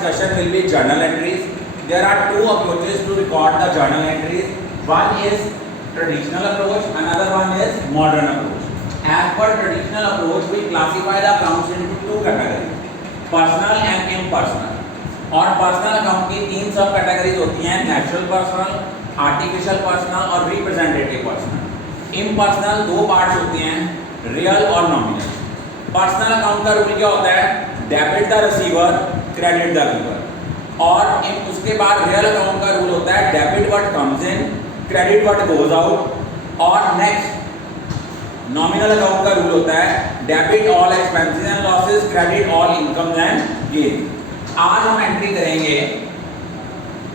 discussion will be journal entries. There are two approaches to record the journal entries. One is traditional approach, another one is modern approach. As per traditional approach, we classify the accounts into two categories, personal and impersonal. और personal account की तीन सब categories होती हैं, natural personal, artificial personal और representative personal. Impersonal दो parts होते हैं, रियल और नॉमिनल। पर्सनल अकाउंट का रूल क्या होता है? Debit the receiver, credit the giver. और उसके बाद रियल अकाउंट का रूल होता है debit what comes in, credit what goes out. और नेक्स्ट नॉमिनल अकाउंट का रूल होता है debit all expenses and losses, credit all income and gain. आज हम एंट्री करेंगे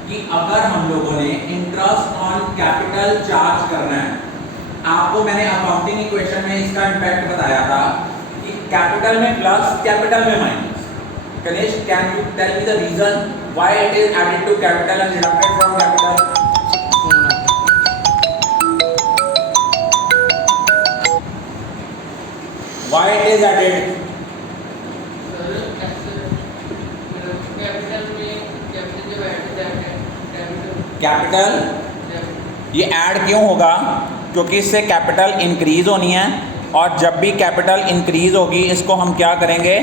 कि अगर हम लोगों ने इंटरेस्ट ऑन कैपिटल चार्ज करना है, आपको मैंने अकाउंटिंग इक्वेशन में इसका इंपैक्ट बताया था कि कैपिटल में प्लस, कैपिटल में minus. Ganesh, can you tell me the reason why it is added to capital and deducted from capital? Why it is added? Capital ये ऐड क्यों होगा? क्योंकि इससे कैपिटल इंक्रीज होनी है, और जब भी कैपिटल इंक्रीज होगी इसको हम क्या करेंगे?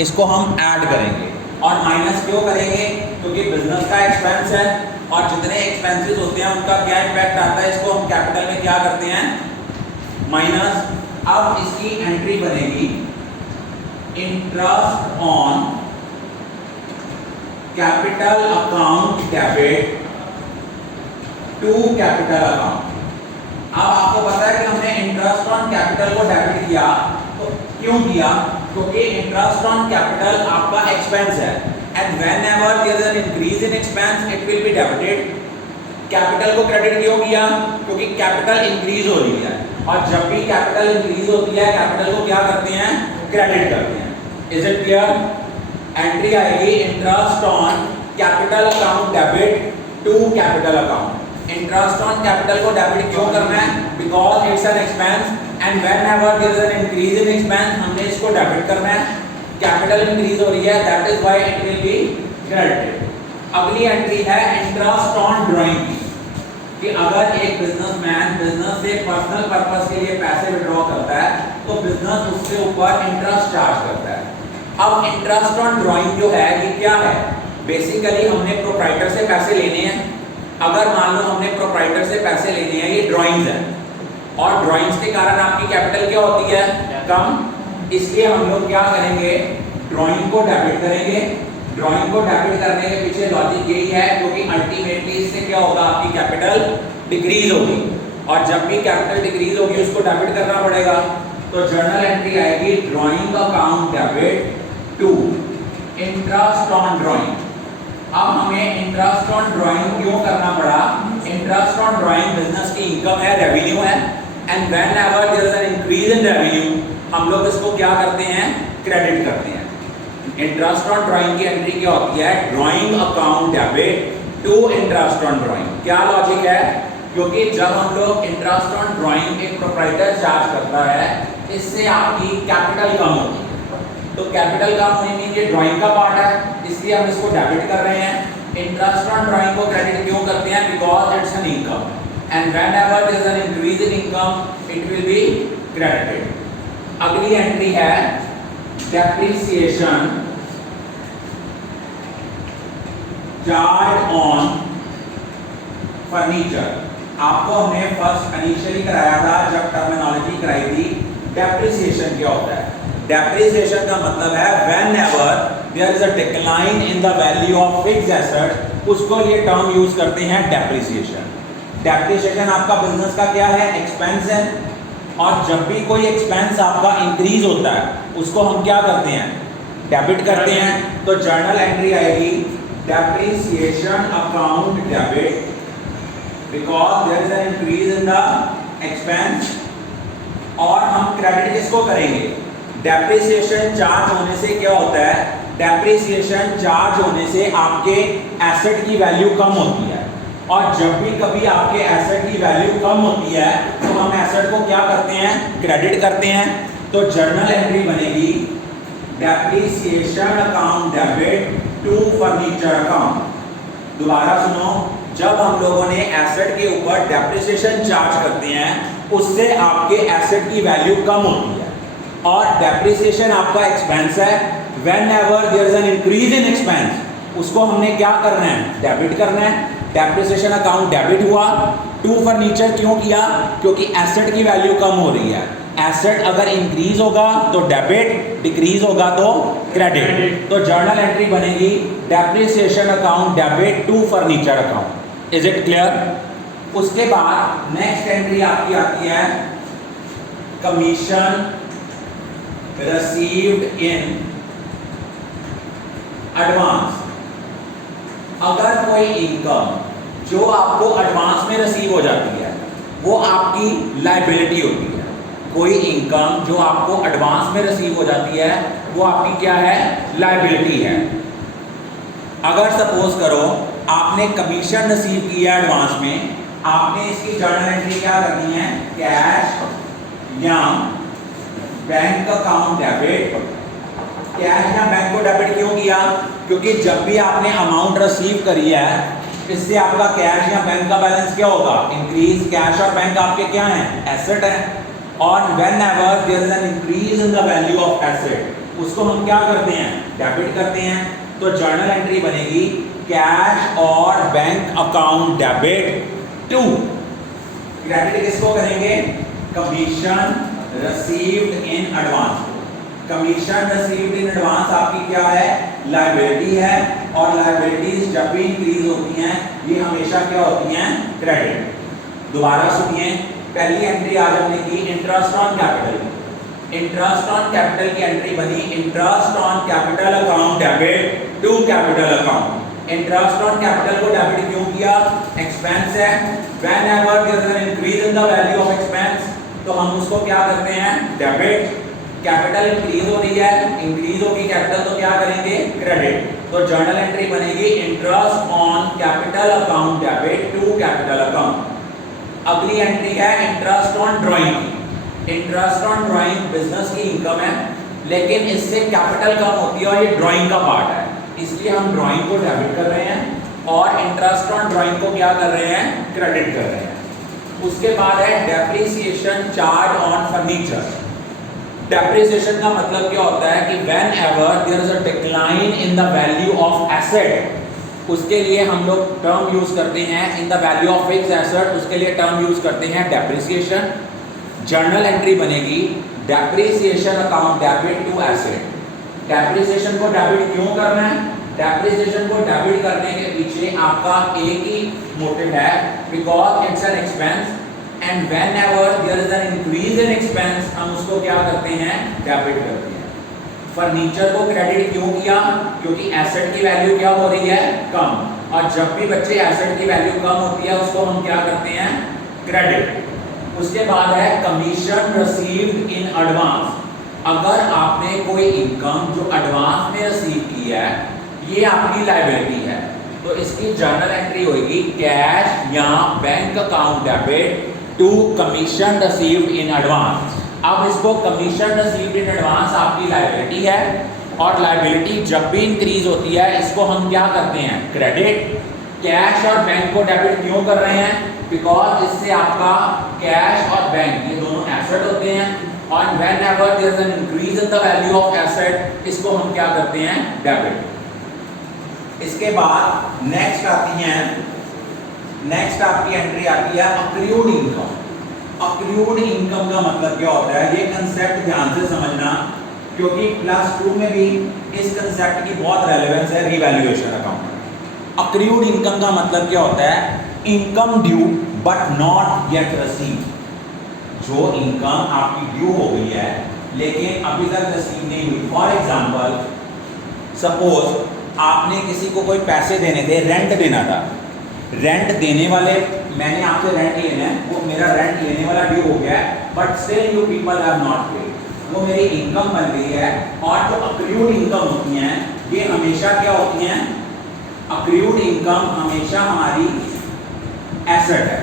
इसको हम ऐड करेंगे। और माइनस क्यों करेंगे? क्योंकि बिजनेस का एक्सपेंस है, और जितने एक्सपेंसेस होते हैं उनका क्या इम्पैक्ट आता है, इसको हम कैपिटल में क्या करते हैं? माइनस। अब इसकी एंट्री बनेगी interest on capital account debit to capital account. अब आपको पता है कि हमने इंटरेस्ट ऑन कैपिटल को डेबिट किया, तो क्यों किया? क्योंकि इंटरेस्ट ऑन कैपिटल आपका एक्सपेंस है, and whenever there is an increase in expense it will be debited. Capital को क्रेडिट क्यों किया? क्योंकि कैपिटल इंक्रीज हो रही है, और जब भी कैपिटल इंक्रीज होती है कैपिटल को क्या करते हैं? क्रेडिट करते हैं। Is it clear? एंट्री आएगी interest on capital account debit to capital account. Interest on capital को डेबिट क्यों करना है? Because it's an expense, and whenever there is an increase in expense हमने इसको डेबिट करना है। कैपिटल इंक्रीज हो रही है, that is why it will be credited. अगली एंट्री है इंटरेस्ट ऑन ड्राइंग की, कि अगर एक बिजनेसमैन बिजनेस से पर्सनल पर्पस के लिए पैसे विड्रॉ करता है तो बिजनेस उसके ऊपर इंटरेस्ट चार्ज करता है। अब इंटरेस्ट ऑन ड्राइंग जो है ये क्या है? बेसिकली हमने प्रोप्राइटर से पैसे लेने हैं। अगर मान लो हमने प्रोप्राइटर से पैसे लेने हैं, ये ड्राइंग्स है, और ड्राइंग्स के कारण आपकी कैपिटल क्या होती है? कम। इसलिए हम लोग क्या करेंगे? ड्राइंग को डेबिट करेंगे। ड्राइंग को डेबिट करने के पीछे लॉजिक यही है, क्योंकि अल्टीमेटली इससे क्या होगा? आपकी कैपिटल डिक्रीज होगी, और जब भी कैपिटल डिक्रीज होगी उसको डेबिट करना पड़ेगा। तो जर्नल एंट्री आएगी drawing account debit to interest on drawing. अब हमें इंटरेस्ट ऑन ड्राइंग क्यों करना पड़ा? इंटरेस्ट ऑन ड्राइंग बिजनेस की इनकम है, रेवेन्यू है, and whenever there is an increase in revenue हम लोग इसको क्या करते हैं? क्रेडिट करते हैं। इंटरेस्ट ऑन ड्राइंग की एंट्री क्या होती है? Drawing account debit to interest on drawing. क्या लॉजिक है? क्योंकि जब हम लोग इंटरेस्ट ऑन ड्राइंग एक प्रोप्राइटर चार्ज करता है, इससे आपकी कैपिटल कम होती है, तो कैपिटल कम होने में ये ड्राइंग का पार्ट है, इसलिए हम इसको डेबिट कर रहे हैं। इंटरेस्ट ऑन ड्राइंग को क्रेडिट क्यों करते हैं? Because it's an income, and whenever there is an increase in income it will be credited. अगली एंट्री है डेप्रिसिएशन चार्ज ऑन फर्नीचर। आपको हमने फर्स्ट इनिशियली कराया था जब टर्मिनोलॉजी कराई थी, डेप्रिसिएशन क्या होता है? डेप्रिसिएशन का मतलब है whenever there is a decline in the value of fixed asset, उसको ये टर्म यूज करते हैं डेप्रिसिएशन। डेप्रिसिएशन आपका बिजनेस का क्या है? एक्सपेंस है, और जब भी कोई एक्सपेंस आपका इंक्रीज होता है उसको हम क्या करते हैं? डेबिट करते हैं। तो जर्नल एंट्री आएगी depreciation account debit because there is an increase in the expense, और हम क्रेडिट किसको करेंगे? डेप्रिसिएशन चार्ज होने से क्या होता है? डेप्रिसिएशन चार्ज होने से आपके एसेट की वैल्यू कम होती है, और जब भी कभी आपके एसेट की वैल्यू कम होती है तो हम एसेट को क्या करते हैं? क्रेडिट करते हैं। तो जर्नल एंट्री बनेगी depreciation account debit to furniture account. दोबारा सुनो, जब हम लोगों ने एसेट के ऊपर डेप्रिसिएशन चार्ज करते हैं उससे आपके एसेट की वैल्यू कम होती है और डेप्रिसिएशन आपका एक्सपेंस है। Whenever there is an increase in expense उसको हमने क्या करना है, डेबिट करना है। डेप्रिसिएशन अकाउंट डेबिट हुआ टू फर्नीचर, क्यों किया, क्योंकि एसेट की वैल्यू कम हो रही है। एसेट अगर इंक्रीज होगा तो डेबिट, डिक्रीज होगा तो क्रेडिट। तो जर्नल एंट्री बनेगी depreciation account debit to furniture account. Is it clear? उसके बाद नेक्स्ट एंट्री आपकी आती है कमीशन रिसीव्ड इन एडवांस। अगर कोई इनकम जो आपको एडवांस में रिसीव हो जाती है वो आपकी लायबिलिटी होती है। कोई इनकम जो आपको एडवांस में रिसीव हो जाती है वो आपकी क्या है, लायबिलिटी है। अगर सपोज करो आपने कमीशन रिसीव किया एडवांस में, आपने इसकी जर्नल एंट्री क्या करनी है, कैश या बैंक अकाउंट डेबिट। कैश या बैंक को डेबिट क्यों किया, क्योंकि जब भी आपने अमाउंट रिसीव करी है इससे आपका कैश या बैंक का बैलेंस क्या होगा, इंक्रीज। कैश और बैंक आपके क्या हैं, एसेट है। और whenever there is an increase in the value of asset उसको हम क्या करते हैं, डेबिट करते हैं। तो जर्नल एंट्री बनेगी कैश और bank account debit to, credit किसको करेंगे, commission received in advance. Commission received in advance आपकी क्या है, लायबिलिटी है। और लायबिलिटीज जब भी इंक्रीज होती हैं ये हमेशा क्या होती हैं, क्रेडिट। दोबारा सुनिए, पहली एंट्री आज हमने की interest on capital. Interest on capital की एंट्री बनी interest on capital account debit to capital account. Interest on capital को डेबिट क्यों किया, एक्सपेंस है। Whenever there is an increase in the value of expense तो हम उसको क्या करते हैं, डेबिट। कैपिटल इंक्रीज हो रही है, इंक्रीज होगी कैपिटल तो क्या करेंगे, क्रेडिट। तो जर्नल एंट्री बनेगी interest on capital account debit to capital account. अगली एंट्री है इंटरेस्ट ऑन ड्राइंग की। इंटरेस्ट ऑन ड्राइंग बिजनेस की इनकम है लेकिन इससे कैपिटल कम होती है और ये ड्राइंग का पार्ट है, इसलिए हम ड्राइंग को डेबिट कर रहे हैं और इंटरेस्ट ऑन ड्राइंग को क्या कर रहे हैं, क्रेडिट कर रहे हैं। उसके बाद है depreciation charge on furniture. Depreciation का मतलब क्या होता है कि whenever there is a decline in the value of asset उसके लिए हम लोग टर्म यूज करते हैं, in the value of fix asset उसके लिए टर्म यूज करते हैं डेप्रिसिएशन। जर्नल एंट्री बनेगी depreciation account debit to asset. Depreciation को डेबिट क्यों करना है, डेप्रिसिएशन को डेबिट करने के पीछे आपका एक ही मोटिव है, because it's an expense and whenever there is an increase in expense हम उसको क्या करते हैं, डेबिट करते हैं। फर्नीचर को क्रेडिट क्यों किया, क्योंकि एसेट की वैल्यू क्या हो रही है, कम। और जब भी बच्चे एसेट की वैल्यू कम होती है उसको हम क्या करते हैं, क्रेडिट। उसके बाद है कमीशन रिसीव्ड इन एडवांस। अगर आपने कोई इनकम जो एडवांस में रिसीव की है ये आपकी लायबिलिटी है तो इसकी जर्नल एंट्री होगी कैश या bank account debit to commission received in advance. अब इसको कमीशन रिसीव्ड इन एडवांस आपकी लायबिलिटी है और लायबिलिटी जब भी इंक्रीज होती है इसको हम क्या करते हैं, क्रेडिट। कैश और बैंक को डेबिट क्यों कर रहे हैं, बिकॉज इससे आपका कैश और बैंक ये दोनों एसेट होते हैं और whenever there is an increase in the value of asset इसको हम क्या करते हैं, डेबिट। इसके बाद नेक्स्ट आती है, नेक्स्ट आपकी एंट्री आती है अक्रूड इनकम। अक्रूड इनकम का मतलब क्या होता है, ये कंसेप्ट ध्यान से समझना क्योंकि क्लास 2 में भी इस कंसेप्ट की बहुत रेलेवेंस है, रिवैल्यूएशन अकाउंट। अक्रूड इनकम का मतलब क्या होता है, income due but not yet received. जो इनकम आपकी ड्यू हो गई है लेकिन अभी तक रिसीव नहीं हुई। फॉर एग्जांपल सपोज आपने किसी को कोई पैसे देने थे, रेंट देना था, रेंट देने वाले मैंने आपसे रेंट लेना है, वो मेरा रेंट लेने वाला ड्यू हो गया है but still you people have not paid, वो मेरी इनकम बन गई है। और जो अक्रूड इनकम होती हैं ये हमेशा क्या होती हैं, अक्रूड इनकम हमेशा हमारी एसेट है।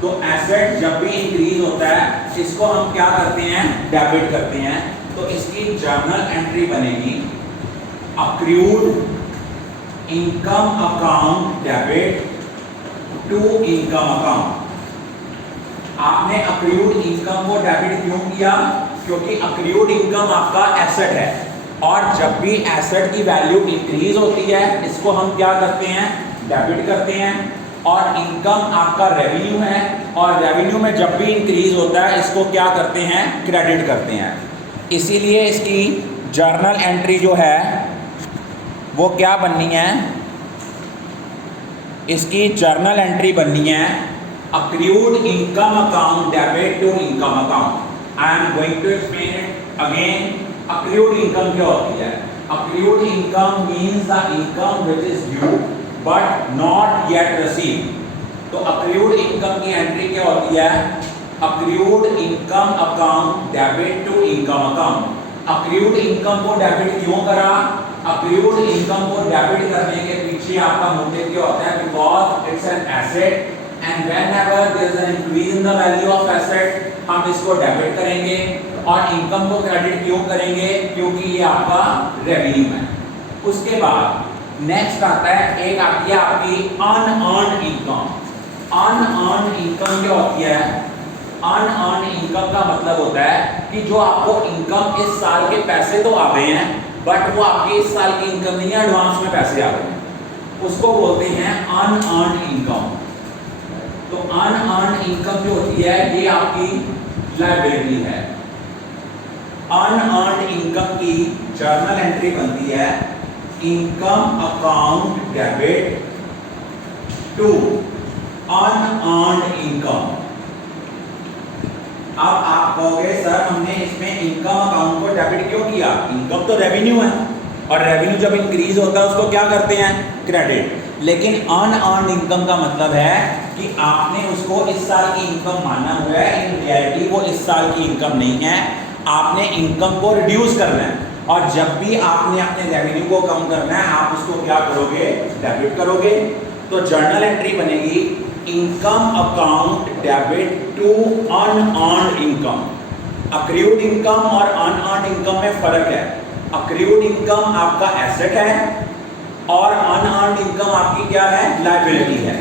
तो एसेट जब भी इंक्रीज होता है इसको हम क्या करते हैं, डेबिट करते हैं। तो इसकी जर्नल एंट्री बनेगी accrued income account debit to income account. आपने अक्रूड इनकम को डेबिट क्यों किया? क्योंकि अक्रूड इनकम आपका एसेट है, और जब भी एसेट की वैल्यू इंक्रीज होती है इसको हम क्या करते हैं? डेबिट करते हैं। और इनकम आपका रेवेन्यू है, और रेवेन्यू में जब भी इंक्रीज होता है इसको क्या करते हैं? क्रेडिट करते हैं। इसीलिए इसकी जर्नल एंट्री जो है वो क्या बननी है? इसकी जर्नल एंट्री बननी है accrued income account debit to income account. I am going to explain it again. Accrued income क्या होती है? Accrued income means the income which is due but not yet received. तो अक्रूड इनकम की entry क्या होती है? Accrued income account debit to income account. Accrued income को debit क्यों करा? अक्रूड इनकम को डेबिट करने के पीछे आपका मोटिव क्या होता है? Because it's an asset and whenever there is an increase in the value of asset हम इसको डेबिट करेंगे। और इनकम को क्रेडिट क्यों करेंगे? क्योंकि ये आपका रेवेन्यू है। उसके बाद नेक्स्ट आता है, एक आती है आपकी अनअर्न्ड इनकम। अनअर्न्ड इनकम क्या होती है? अनअर्न्ड इनकम का मतलब होता है कि जो आपको इनकम इस साल के पैसे तो आ गए हैं बट वो आपके इस साल की इनकम नहीं है, एडवांस में पैसे आ गए हैं, उसको बोलते हैं अनअर्न्ड इनकम। तो अनअर्न्ड इनकम जो होती है ये आपकी लायबिलिटी है। अनअर्न्ड इनकम की जर्नल एंट्री बनती है income account debit to unearned income. अब आप कहोगे सर हमने इसमें इनकम अकाउंट को डेबिट क्यों किया? इनकम तो रेवेन्यू है, और रेवेन्यू जब इंक्रीज होता है उसको क्या करते हैं? क्रेडिट। लेकिन अनअर्न्ड इनकम का मतलब है कि आपने उसको इस साल की इनकम माना हुआ है, इन रियलिटी वो इस साल की इनकम नहीं है, आपने इनकम को रिड्यूस करना है। और जब भी आपने अपने रेवेन्यू को कम करना है आप उसको क्या करोगे? डेबिट करोगे। तो जर्नल एंट्री बनेगी income account debit to unearned income. Accrued income और अनअर्न्ड इनकम में फर्क है। अक्रूड इनकम आपका एसेट है और अनअर्न्ड इनकम आपकी क्या है? लायबिलिटी है।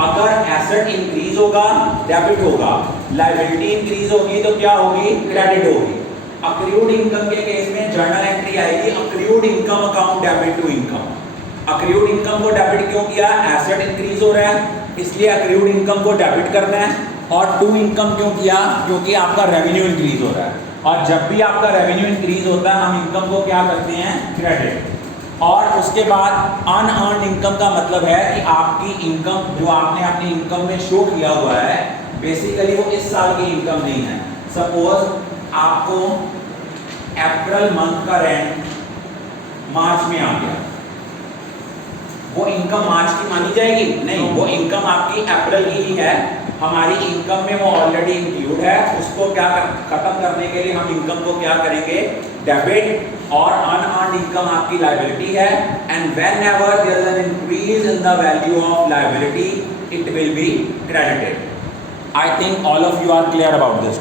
अगर एसेट इंक्रीज होगा डेबिट होगा, लायबिलिटी इंक्रीज होगी तो क्या होगी? क्रेडिट होगी। अक्रूड इनकम के केस में जर्नल एंट्री आएगी accrued income account debit to income. Accrued income को डेबिट क्यों किया? एसेट इंक्रीज हो रहा है इसलिए अक्रूड इनकम को डेबिट करना है। और टू इनकम क्यों किया? क्योंकि आपका रेवेन्यू इंक्रीज हो रहा है, और जब भी आपका रेवेन्यू इंक्रीज होता है हम इनकम को क्या करते हैं? क्रेडिट। और उसके बाद अनअर्न्ड इनकम का मतलब है कि आपकी इनकम जो आपने अपनी इनकम में शो किया हुआ है बेसिकली वो इस साल की इनकम नहीं है। सपोज आपको अप्रैल मंथ का रेंट मार्च में आ गया, वो इनकम मार्च की मानी जाएगी? नहीं, वो इनकम आपकी अप्रैल की ही है, हमारी इनकम में वो ऑलरेडी इंक्लूड है। उसको क्या खत्म करने के लिए हम इनकम को क्या करेंगे? डेबिट। और अनअर्न्ड इनकम आपकी लायबिलिटी है, and whenever there is an increase in the value of liability it will be credited. I think all of you are clear about this.